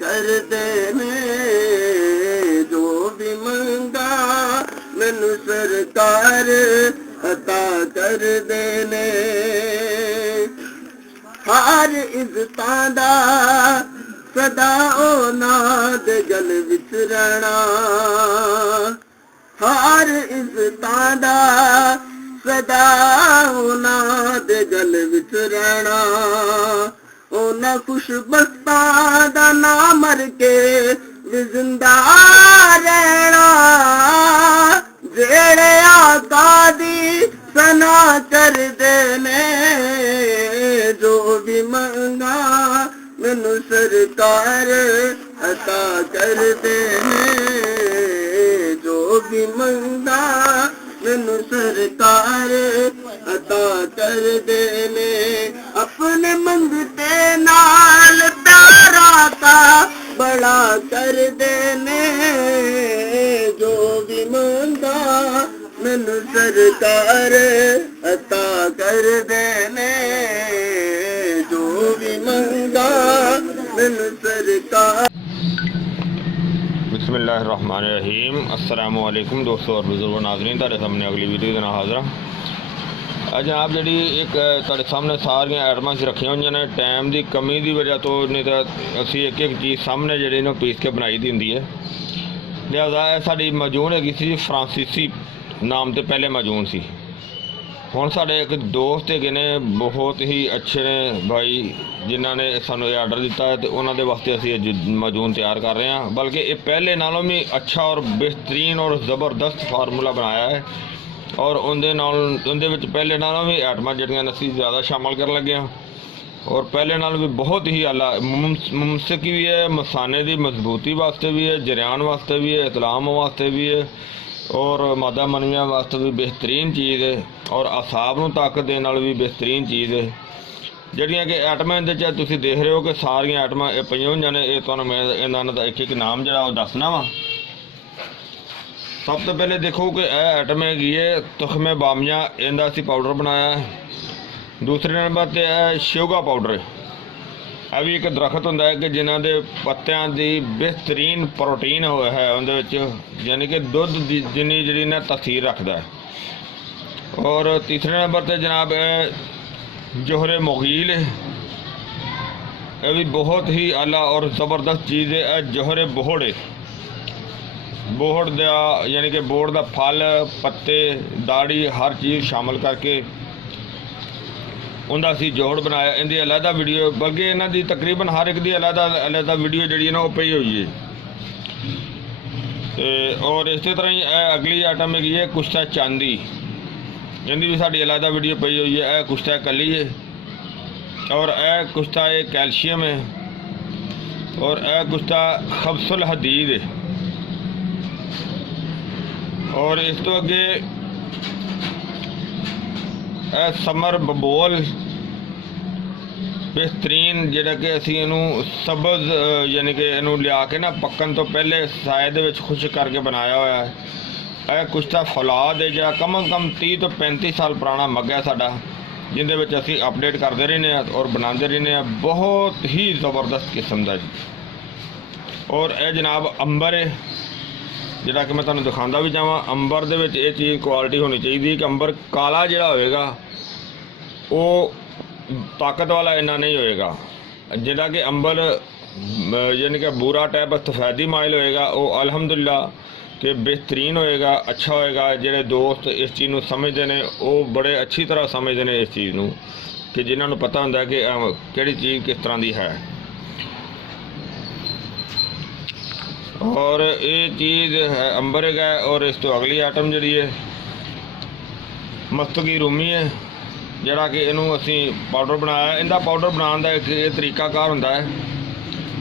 कर देने जो भी मंगा मैनू सरकार अता कर देने। हर इज्जतां दा सदा उन्हां दे गल विच रहना, हर इज्जतां दा सदा उन्हां दे गल विच रहना। उन्हां खुशबख्तां दा नाम मर के भी जिंदा रहना, जेड़े आका दी सना कर देने जो भी मंगा मैनू सरकार अता कर देने। जो भी मंगा मैनू सरकार अता कर देने। अपने मंगते नाल प्यारा का बड़ा कर देने। जो भी मंगा मैनू सरकार अता कर देने। जो भी मंगा मैनू सरकार। बिस्मिल्लाहिर्रहमानिर्रहीम। अस्सलामु अलैकुम दोस्तों और बुजुर्ग नाज़रीन, तुहाडे सामने अगली वीडियो के नाल हाज़र हाँ। जनाब जी एक तुहाडे सामने सारियां आइटमां रखियां हुई ने, टाइम की कमी की वजह तो नहीं तो असी एक एक चीज़ सामने जी ना पीस के बनाई दी होंदी है। लिहाजा साड़ी मजून हैगी सी फ्रांसीसी नाम तो पहले मजून सी। हुण साडे एक दोस्त है ने बहुत ही अच्छे ने भाई, जिन्हों ने सानू ये आर्डर दिता है तो उन्होंने वास्ते असी मजून तैयार कर रहे हैं। बल्कि ये पहले नालों भी अच्छा और बेहतरीन और ज़बरदस्त फार्मूला बनाया है और उनके पहले नालों भी आइटमां जिहड़ियां असी ज़्यादा शामिल कर लगे हैं और पहले नाल भी बहुत ही आला मुमसिकी भी है, मसाने की मजबूती वास्ते भी है, जरियान वास्ते भी है, इतलाम वास्ते भी है और मादा मनवियां वास्ते भी बेहतरीन चीज़ है और असाब नूं ताकत देने वाली भी बेहतरीन चीज़ है। जिहड़ियां कि आइटमां इहदे तुसीं देख रहे हो कि सारियां आइटमां पईयां होईयां ने। ये तुहानूं मैं इन्हां दा एक एक नाम जिहड़ा वो दसना वा। सब तो पहले देखो कि यह आइटम हैगी है तुखमे बामिया, इहदा असीं पाउडर बनाया है। दूसरे नंबर पर है शोगा पाउडर। यह भी एक दरख्त होंदा है कि जिन्हां दे पत्तियां दी बेहतरीन प्रोटीन होया है उहदे विच, यानी कि दुध दी जिन्नी जिहड़ी ना तसीर रखता है। और तीसरे नंबर पर जनाब जोहरे मुगील, यह भी बहुत ही आला और ज़बरदस्त चीज़ है। जोहरे बोहड़े बोहड़ दा यानी कि बोहड़ का फल, पत्ते, दाड़ी हर चीज़ शामिल करके उनका असी जोड़ बनाया। इनकी अलहदा वीडियो, बल्कि इन्हों की तकरीबन हर एक की अलहदा अलहदा वीडियो जी है ना वो पई हुई है। और इस तरह ही अगली आइटम हैगी है कुश्ता चांदी, इनकी भी साड़ी अलहदा वीडियो पई हुई है। यह कुश्ता कली है और यह कुश्ता कैल्शियम है और यह कुश्ता खबसुल हदीद है। और इस तो अगे समर बबोल बेहतरीन जिहड़ा कि असी इनू सबज यानी कि इनू लिया के ना पकन तो पहले साए दे विच खुश करके बनाया हुआ है। यह कुश्ता फौलाद है जिहड़ा कम अज़ कम 30 तो 35 साल पुराना मग है साडा, जिंदे विच असी अपडेट करते रहने और बनाते रहने। बहुत ही ज़बरदस्त किस्म का जी। और यह जनाब अंबर है जिहड़ा कि मैं तुहानूं दिखांदा भी जावां। अंबर दे विच ये चीज़ क्वालिटी होनी चाहिए कि अंबर काला जिहड़ा होएगा वो ताकत वाला इन्ना नहीं होएगा। जिहड़ा कि अंबर यानी कि बूरा टाइप सफेदी माइल होएगा वो अल्हम्दुलिल्लाह कि बेहतरीन होएगा, अच्छा होएगा। जिहड़े दोस्त इस चीज़ नूं समझदे ने वो बड़े अच्छी तरह समझदे ने इस चीज़ नूं कि जिन्हां नूं पता हुंदा कि किहड़ी चीज़ किस तरह की है। और ये चीज़ है अंबर है। और इस तो अगली आइटम जी है मस्तकी रूमी है, जरा कि इनू असी पाउडर बनाया। इनका पाउडर बनाने का एक तरीकाकार होंदा है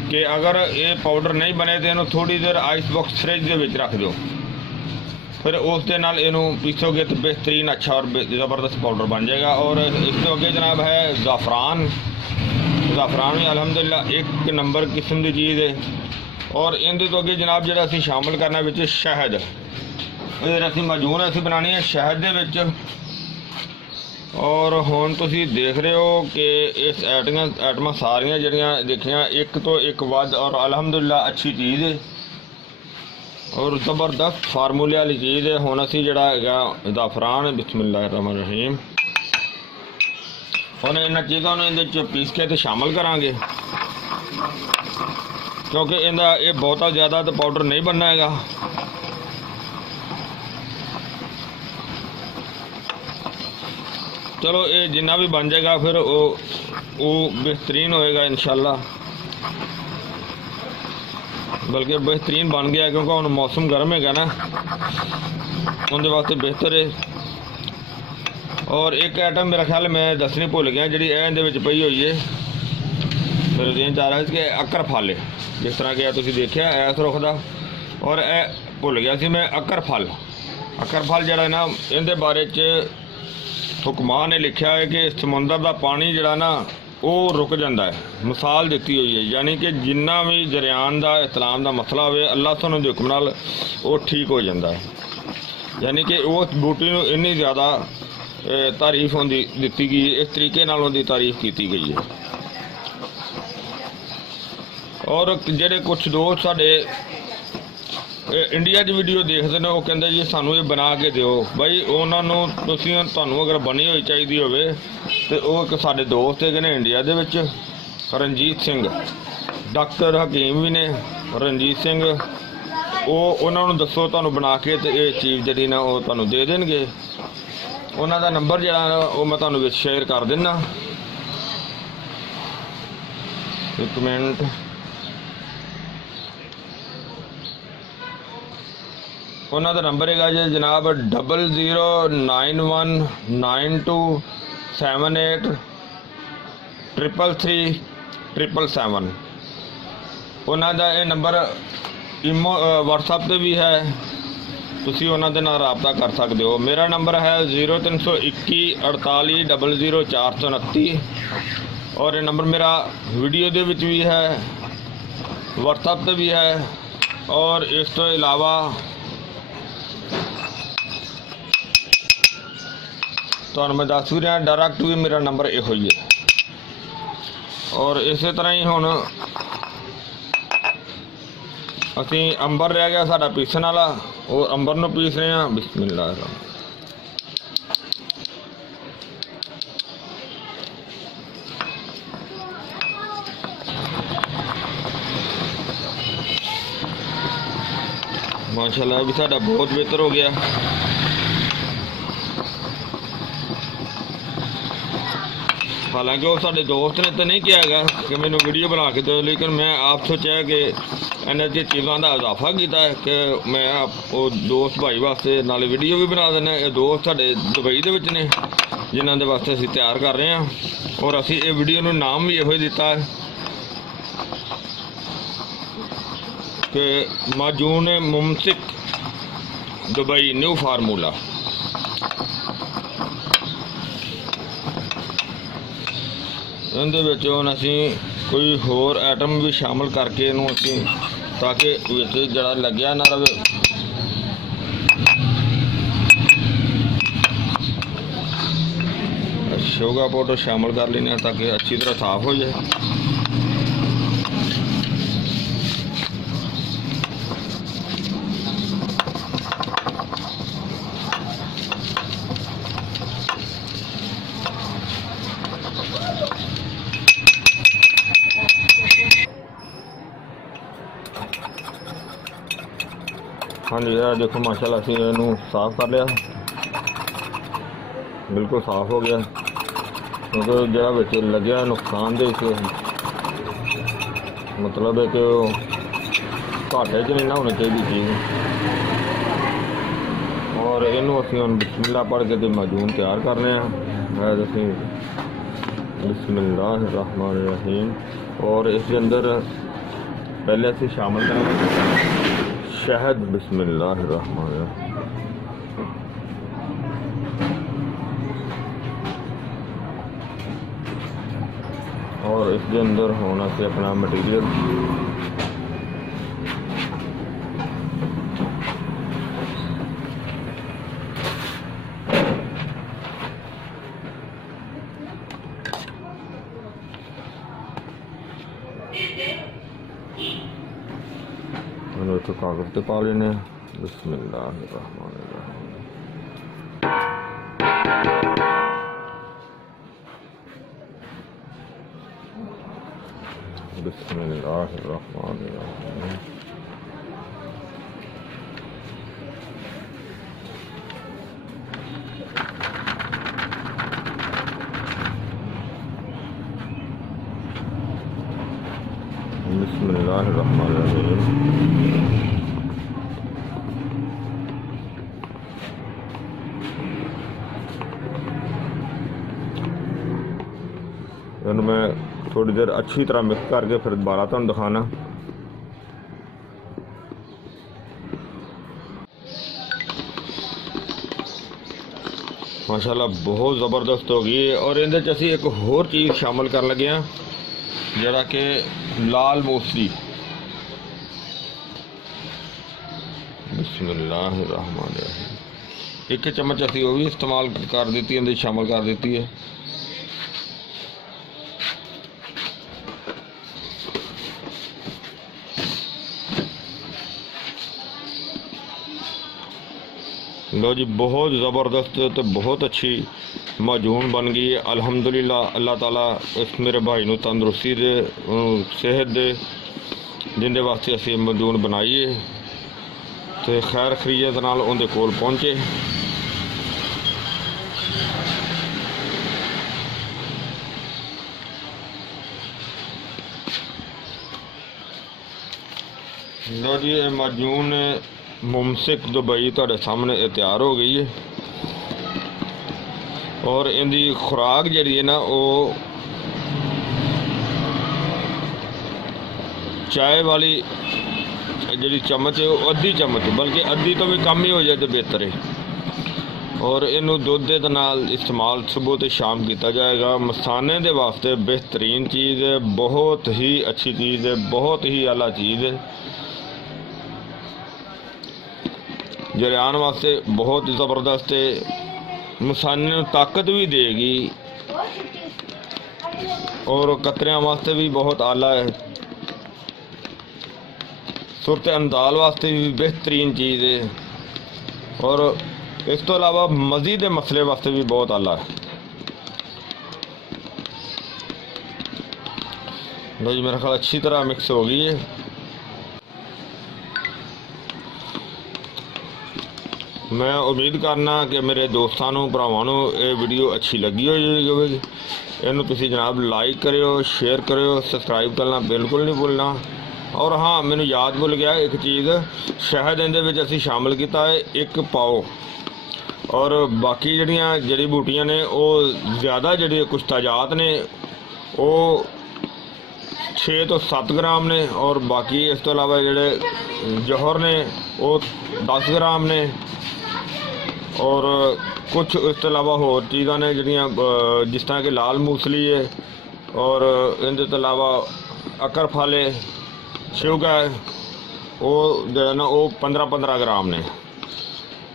कि अगर ये पाउडर नहीं बने तो इनू थोड़ी देर आइस बॉक्स फ्रिज के विच रख दो, फिर उस दे नाल इनू पीसोगे तो बेहतरीन अच्छा और ज़बरदस्त पाउडर बन जाएगा। और इस तो अगे जनाब है ज़ाफ़रान। ज़ाफ़रान भी अल्हम्दुलिल्लाह एक नंबर किस्म की चीज़ है। और इनके तो अगे जनाब जो असी शामिल करना विच शहद, असी मजून असी बनानी है शहद दे विच ਔਰ ਹੁਣ ਤੁਸੀਂ ਦੇਖ ਰਹੇ ਹੋ ਕਿ ਇਸ ਆਈਟਮਾਂ ਸਾਰੀਆਂ ਜਿਹੜੀਆਂ ਦੇਖੀਆਂ ਇੱਕ ਤੋਂ ਇੱਕ ਵੱਧ ਔਰ ਅਲਹਮਦੁਲਿਲਾ ਅੱਛੀ ਚੀਜ਼ ਹੈ ਔਰ ਜ਼ਬਰਦਸਤ ਫਾਰਮੂਲੇ ਵਾਲੀ ਚੀਜ਼ ਹੈ। ਹੁਣ ਅਸੀਂ ਜਿਹੜਾ ਹੈਗਾ ਜ਼ਾਫਰਾਨ ਬਿਸਮਿल्लाहिर्रहमानिर्रहीम ਹੁਣ ਇਹਨਾਂ ਚੀਜ਼ਾਂ ਨੂੰ ਇਹਦੇ 'ਚ ਪੀਸ ਕੇ ਤੇ ਸ਼ਾਮਲ ਕਰਾਂਗੇ ਕਿਉਂਕਿ ਇਹਦਾ ਇਹ ਬਹੁਤਾ ਜ਼ਿਆਦਾ ਤਾਂ ਪਾਊਡਰ ਨਹੀਂ ਬਣਨਾ ਹੈਗਾ। चलो ये जिन्ना भी बन जाएगा फिर वो बेहतरीन होएगा इंशाल्लाह, बल्कि बेहतरीन बन गया क्योंकि हम मौसम गर्म है ना उनके वास्ते बेहतर है। और एक आइटम मेरा ख्याल मैं दसनी भुल गया जी ये पई हुई है मेरे दिन जा रहा है कि अक्कर फल है जिस तरह कि तुसीं देखिया इस रुख का, और यह भुल गया सी मैं अक्कर फल जरा ना इहदे बारे च हुक्मां ने लिखा है कि समुंदर का पानी जड़ा ना वो रुक जाता है, मिसाल दी हुई है यानी कि जिन्ना भी जरियान का इतलाम का मसला हो अल्लाह सुनो के हुक्म नाल वो ठीक हो जाता है। यानी कि उस बूटी को इन्नी ज़्यादा तारीफ होंदी दी गई, इस तरीके नाल उनकी तारीफ की गई है। और जेडे कुछ दोस्त साडे इंडिया वीडियो देखते हैं वो कहते जी सानू ये बना के दिओ बई, उन्होंने तुहानू अगर बनी हुई चाहिए होवे तो वो एक साडे दोस्त है ने इंडिया दे विच रणजीत सिंह, डॉक्टर हकीम भी ने रणजीत सिंह, वो उन्होंने दसो तुहानू बना के तो ये चीज़ जी ना वो तुहानू दे देंगे। उन्हों का नंबर जरा वो मैं तुहानू विच शेयर कर देना, एक मिनट। उन्होंने नंबर है जी जनाब 009192783337। उन्होंने ये नंबर इमो व्हाट्सएप पर भी है, तुसी उन्होंने नाल राबता कर सकते हो। मेरा नंबर है 0321 48 00 429 और ये नंबर मेरा वीडियो दे विच भी है, व्हाट्सएप पर भी है। और इस तो इलावा तो मैं दस भी रहा डायरैक्ट भी मेरा नंबर यो ही है। और इस तरह ही हुण असी अंबर रह गया साडा पीसन वाला, और अंबर नूं पीस रहे हैं बिस्मिल्लाह। माशाल्लाह भी साडा बहुत बेहतर हो गया। हालांकि वो साडे दोस्त ने तो नहीं किया है कि मैंने वीडियो बना के दो, लेकिन मैं आप सोचा कि इन्हें चीज़ों का इजाफा किया है कि मैं वो दोस्त भाई वास्ते नाले वीडियो भी बना देना। ये दोस्त साडे दुबई दे विच ने जिन्हां दे वास्ते असीं तैयार कर रहे हैं, और असीं ये वीडियो नूं नाम भी इहो दिता है कि माजून मुमसिक दुबई न्यू फार्मूला। इहदे विच हुण असीं कोई होर आइटम भी शामिल करके इहनूं असीं ताकि विच जड़ा लग्या ना रहे। शोगा पाउडर शामिल कर लेने ताकि अच्छी तरह साफ हो जाए। हाँ जी यार देखो माशाल्लाह असीं इहनूं साफ कर लिया, बिल्कुल साफ हो गया क्योंकि जरा विच लग्या नुकसान दे मतलब है कि घाटे च नहीं ना होनी चाहिए चीज़। और इनू असीं हुण बिस्मिल्लाह पढ़ के तो माजून तैयार करने हैं। असीं बिस्मिल्लाहिर्रहमानिर्रहीम। और इसके अंदर पहले असीं शामिल करेंगे शहद बिस्मिल्लाहिर्रहमानिर्रहीम। और इसके अंदर होना से अपना मटीरियल ਇਹਨੂੰ ਇੱਥੇ ਕਾਗਜ਼ ਤੇ ਪਾ ਲੈਣੇ। ਬਿਸਮਿल्लाहिर्रहमानिर्रहीम। बिस्मिल्लाहिर्रहमानिर्रहीम। बिस्मिल्लाहिर्रहमानिर्रहीम। इन्हें मैं थोड़ी देर अच्छी तरह मिक्स करके फिर दोबारा तुहानूं दिखाना। माशाल्लाह बहुत ज़बरदस्त हो गई है। और इहदे च असीं एक होर चीज़ शामिल कर लगे हैं जिहड़ा कि लाल मूसली। बिस्मिल्लाहिर्रहमानिर्रहीम। एक चम्मच असीं वो भी इस्तेमाल कर दी, इहदे शामिल कर दी है। लो जी, बहुत ज़बरदस्त तो बहुत अच्छी माजून बन गई है अल्हम्दुलिल्लाह। अल्लाह ताला इस मेरे भाई नूं तंदुरुस्ती दे, सेहत दे, जिंदे वास्ते असीं माजून बनाई है तो खैर खरीयत नाल उहदे कोल पहुँचे। लो जी, माजून मुमसिक दुबई तुहाडे सामने तैयार हो गई है। और इनकी खुराक जी है ना, वो चाय वाली जी चम्मच है वो अद्धी चम्मच, बल्कि अद्धी तो भी कम ही हो जाए तो बेहतर है। और इनू दुध के नाल इस्तेमाल सुबह तो शाम किया जाएगा। मसाने के वास्ते बेहतरीन चीज़ है, बहुत ही अच्छी चीज़ है, बहुत ही आला चीज़ है। जरियान वास्ते बहुत ज़बरदस्त है, मसाने नूं ताकत भी देगी और कतरियां वास्ते भी बहुत आला है। सुरत अंदाल वास्ते भी बेहतरीन चीज़ है। और इस तो अलावा मज़ीद मसले वास्ते भी बहुत आला है। लो जी, मेरा ख्याल अच्छी तरह मिक्स हो गई है। मैं उम्मीद करना कि मेरे दोस्तों भरावां नूं ये वीडियो अच्छी लगी होगी। इनू तुसीं जनाब लाइक करियो, शेयर करियो, सब्सक्राइब करना बिल्कुल नहीं भूलना। और हाँ, मैनू याद भुल गया एक चीज़, शहद इहदे विच असीं शामिल किया है 1 पाओ। और बाकी जड़ियाँ जड़ी बूटियाँ ने वो ज़्यादा जड़ी कुछ ताजात ने वो 6 तो 7 ग्राम ने। और बाकी इस तो अलावा जड़े जौहर ने वो 10 ग्राम ने। और कुछ इस अलावा होर चीज़ां ने जिहड़ियां जिस तरह कि लाल मूसली है। और इनके तो अलावा अकर फाले शिवगा है वो जो है ना वो 15-15 ग्राम ने।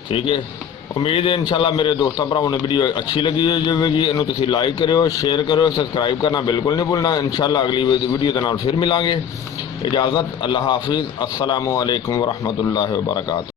ठीक है, उम्मीद है इंशाल्लाह मेरे दोस्तों भरावां ने वीडियो अच्छी लगी होगी। इन्हू तुसीं लाइक करियो, शेयर करियो, सब्सक्राइब करना बिल्कुल नहीं भूलना। इंशाल्लाह अगली वीडियो के नाल फिर मिलांगे। इजाज़त, अल्लाह हाफिज़, अस्सलामु अलैकुम वरहमतुल्लाहि वबरकातुहू।